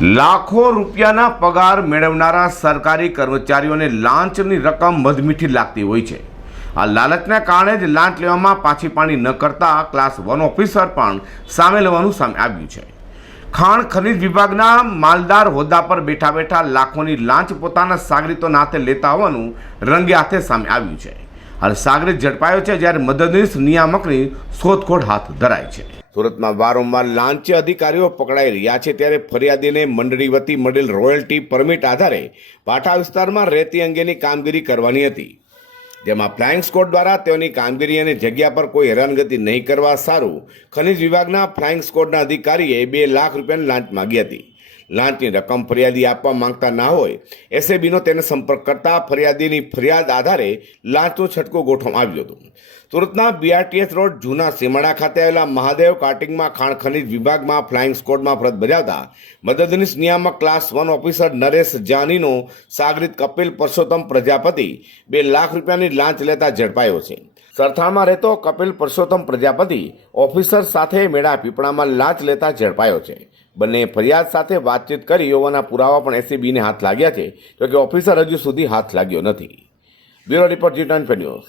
લાખો રૂપિયાના પગાર મેળવનારા સરકારી કર્મચારીઓને લાંચની રકમ મધમીઠી લાગતી હોય છે. આ લાલચના કારણે જ લાંચ લેવામાં પાછી પાણી ન કરતા ક્લાસ વન ઓફિસર પણ સામે લેવાનું સામે આવ્યું છે. ખાણ ખનિજ વિભાગના માલદાર હોદ્દા પર બેઠા બેઠા લાખોની લાંચ પોતાના સાગરીતોના હાથે લેતા હોવાનું રંગે હાથે સામે આવ્યું છે. હાલ સાગરીત ઝડપાયો છે જ્યારે મદદનીશ નિયામકની શોધખોળ હાથ ધરાય છે. સુરતમાં વારંવાર લાંચી અધિકારીઓ પકડાઈ રહ્યા છે ત્યારે ફરિયાદીને મંડળી વતી મળેલ રોયલ્ટી પરમિટ આધારે પાટા વિસ્તારમાં રેતી અંગેની કામગીરી કરવાની હતી. જેમાં ફ્લાઇંગ સ્કોડ દ્વારા તેઓની કામગીરી અને જગ્યા પર કોઈ હેરાનગતિ નહીં કરવા સારું ખનિજ વિભાગના ફ્લાઇંગ સ્કોડના અધિકારીએ બે લાખ રૂપિયાની લાંચ માગી હતી. લાંચની રકમ ફરિયાદી આપવા માંગતા ના હોય. એસએબીનો તેને સંપર્ક કરતા ફરિયાદીની ફરિયાદ આધારે લાંચનો છટકો ગોઠવવામાં આવ્યો હતો. સુરતના બીઆરટીએસ રોડ જૂના સીમાડા ખાતે આવેલા મહાદેવ કાર્ટિંગમાં ખાણ ખનિજ વિભાગમાં ફ્લાઇંગ સ્કોડમાં ફરજ બજાવતા મદદનીશ નિયામક ક્લાસ વન ઓફિસર નરેશ જાનીનો સાગરિત કપિલ પરસોત્તમ પ્રજાપતિ બે લાખ રૂપિયાની લાંચ લેતા ઝડપાયો છે. સરથાણમાં રહેતો કપિલ પરસોત્તમ પ્રજાપતિ ઓફિસર સાથે મેળા પીપળામાં લાંચ લેતા ઝડપાયો છે. બંને ફરિયાદ સાથે વાતચીત કરી હોવાના પુરાવા પણ એસીબીને હાથ લાગ્યા છે જોકે ઓફિસર હજુ સુધી હાથ લાગ્યો નથી. Bureau report G twenty news.